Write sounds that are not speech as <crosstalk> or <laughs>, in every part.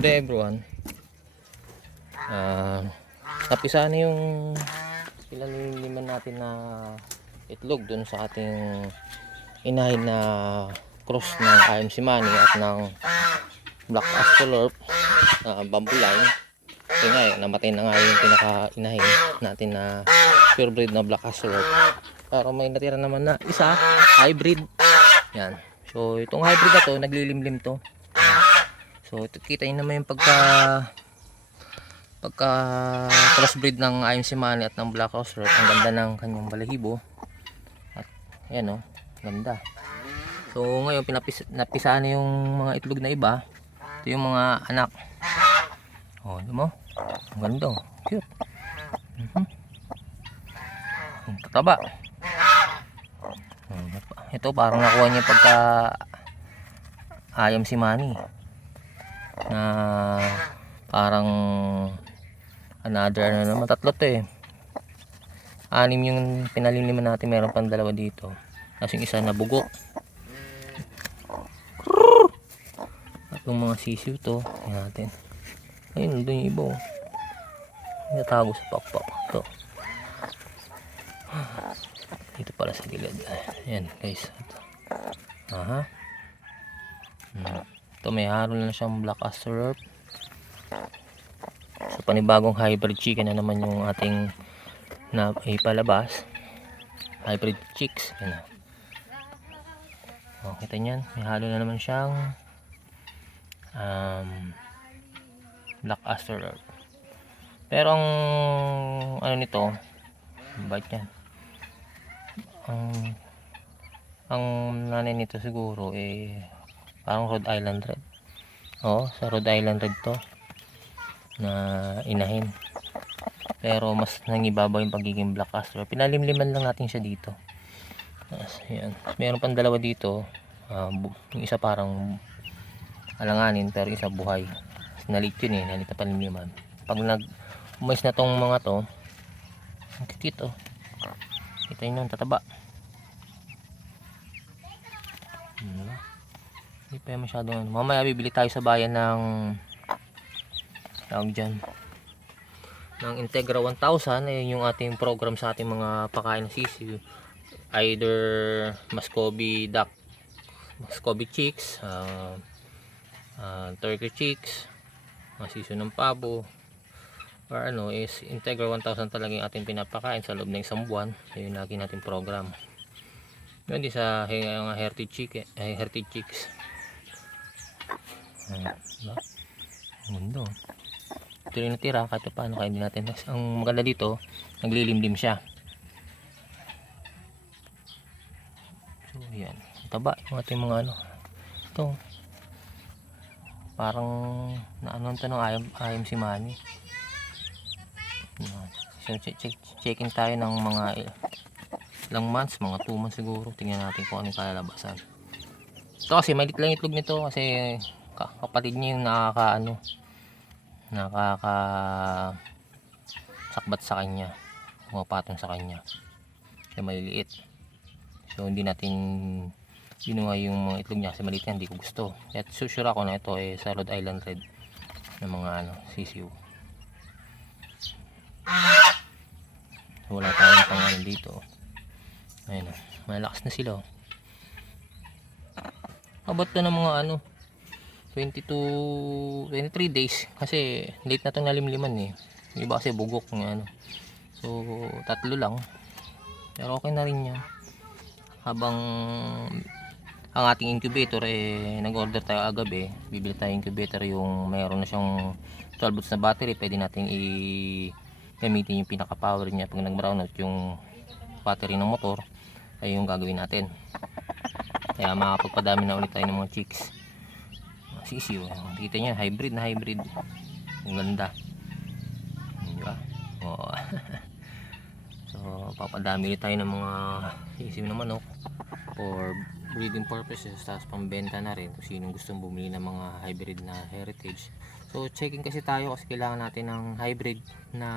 Good day everyone. Ah, napisa na yung pinaliliman natin na itlog dun sa ating inahin na cross ng IMC Money at ng Black Astrolorp na bamboo line. Kasi nga eh, namatay na nga yung pinaka-inahin natin na purebred na Black Astrolorp. Pero may natira naman na isa, hybrid. Yan. So itong hybrid na to, naglilimlim to. So kita niyo naman yung pagka pagka crossbreed ng IMC Money at ng Black Horse Road. Ang ganda ng kanyang balahibo. At yan oh, ganda. So ngayon pinapis na yung mga itlog na iba. Ito yung mga anak. Oh, di mo? Ang ganda. oh. Cute. Mhm. Ang tataba. Hmm, Ito parang nakuha niya pagka IMC Money na parang another ano naman tatlo to eh. Anim yung pinaliliman natin meron pang dalawa dito. Yung isa na bugok at yung mga sisiw to tingnan natin. Ayun doon yung iba oh. Natago sa pakpak to. Dito pala sa gilid. Ayan guys. Aha. Hmm. Ito may haro na siyang black astrolorp So panibagong hybrid chicken na naman yung ating na ipalabas. Hybrid chicks. Yan na. Oh, kita niyan, may halo na naman siyang um, black astrolorp. Pero ang ano nito, bait yan. Ang ang nanay nito siguro eh parang Rhode Island Red. Oo, sa Rhode Island Red to na inahin. Pero mas nangibabaw yung pagiging black astro. Pinalimliman lang natin siya dito. Tapos, ayan. Meron pang dalawa dito. Bu- yung isa parang alanganin pero isa buhay. Nalit yun eh. Nalit na palimliman. Pag nag umalis na tong mga to, ang cute oh. Kita ang tataba. Hindi pa masyadong ano. Mamaya bibili tayo sa bayan ng tawag dyan. Ng Integra 1000 ayun yung ating program sa ating mga pakain ng sisiw either Muscovy duck Muscovy chicks uh, uh, turkey chicks mga sisiw ng pabo. Or ano is Integra 1000 talaga yung ating pinapakain sa loob ng isang buwan. Yun lagi natin program. Yun di sa eh, mga heritage chick eh, heritage chicks. uh, diba? mundo. Ito yung natira kahit pa paano kaya hindi natin ang maganda dito naglilimlim siya. So yan. Taba yung ating mga ano. Ito. Parang naano to ng IM, IMC money yan. so check, check, checking tayo ng mga il- ilang months mga 2 months siguro. Tingnan natin kung anong kalalabasan ito kasi maliit lang itlog nito kasi ka- kapatid niya yung nakaka ano nakaka sakbat sa kanya. Pumapatong sa kanya. Kaya maliliit. So hindi natin ginawa yung mga itlog niya kasi maliit yan hindi ko gusto. Kaya susure ako na ito eh sa Rhode Island Red ng mga ano sisiw. So, wala tayong pang ano dito. Ayun o malakas na sila oh. Abot na ng mga ano 22 23 days. Kasi late na itong nalimliman eh. Iba kasi bugok ng ano. So tatlo lang. Pero okay na rin yan. Habang ang ating incubator eh nag order tayo agabi. Bibili tayo incubator yung mayroon na siyang 12 volts na battery. Pwede natin i gamitin yung pinaka power niya pag nag brown out yung battery ng motor ay yung gagawin natin kaya makapagpadami na ulit tayo ng mga chicks sisiw. Kita niya, hybrid na hybrid. Ang ganda. Di? Oo. <laughs> so, papadami ulit tayo ng mga sisiw na manok for breeding purposes tapos pambenta na rin kung sinong gustong bumili ng mga hybrid na heritage. So, checking kasi tayo kasi kailangan natin ng hybrid na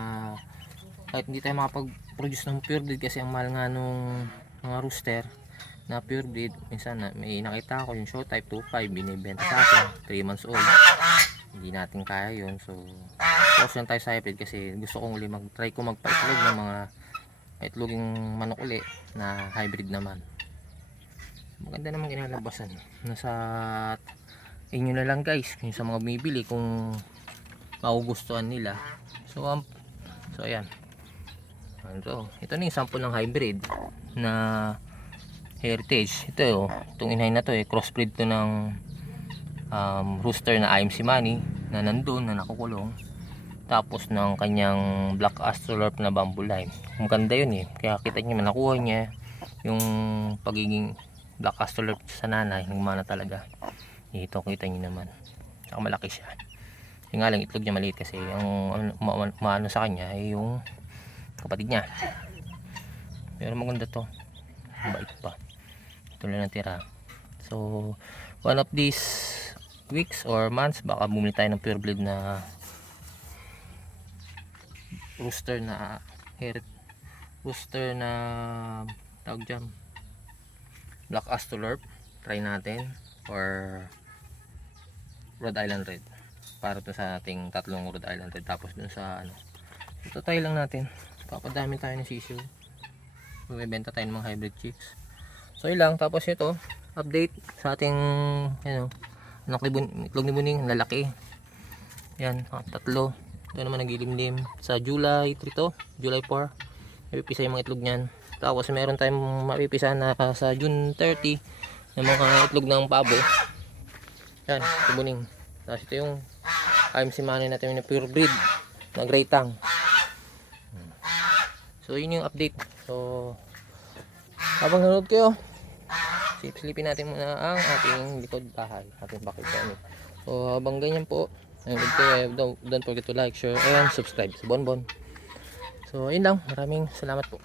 kahit hindi tayo makapag-produce ng pure breed kasi ang mahal nga nung mga rooster na pure breed. Minsan na, may nakita ako yung show type 25 binibenta sa akin 3 months old. Hindi natin kaya yun so focus lang tayo sa hybrid kasi gusto kong uli mag try ko magpaitlog ng mga itloging manok uli na hybrid naman. Maganda naman kinalabasan. Nasa inyo na lang guys yung sa mga bumibili kung magugustuhan nila. So um, so ayan. So, ito na yung sample ng hybrid na heritage. Ito oh, itong inhay na to eh. Crossbreed to ng um, rooster na IMC Money na nandun na nakukulong. Tapos ng kanyang black astrolorp na bamboo lime maganda yun eh. Kaya kita nyo nakuha niya yung pagiging black astrolorp sa nanay yung mana talaga. Ito kita nyo naman. Saka malaki siya. Yung nga lang itlog niya maliit kasi yung ano, ma- ma- maano sa kanya ay yung kapatid niya. Pero maganda to. Bait pa ito lang natira. So one of these weeks or months baka bumili tayo ng pure breed na rooster na herit rooster na tawag dyan? Black astrolorp try natin. Or Rhode Island Red. Para to sa ating tatlong Rhode Island Red. Tapos dun sa ano ito tayo lang natin. Papadami tayo ng sisiw. May benta tayo ng mga hybrid chicks so yun lang. Tapos ito update sa ating ano anak ni Bun itlog ni Buning lalaki. Yan ah, tatlo. Ito naman nagilimlim. Sa July 3 to July 4 mapipisa yung mga itlog niyan. Tapos meron tayong mapipisa na sa June 30 ng mga itlog ng pabo. Yan ito Buning. Tapos ito yung IMC money natin yung pure breed na gray tang. So yun yung update. So habang nanonood kayo silipin natin muna ang ating likod bahay ating ano. so habang ganyan po don't, don't forget to like share and subscribe. Sa bonbon. So yun lang. Maraming salamat po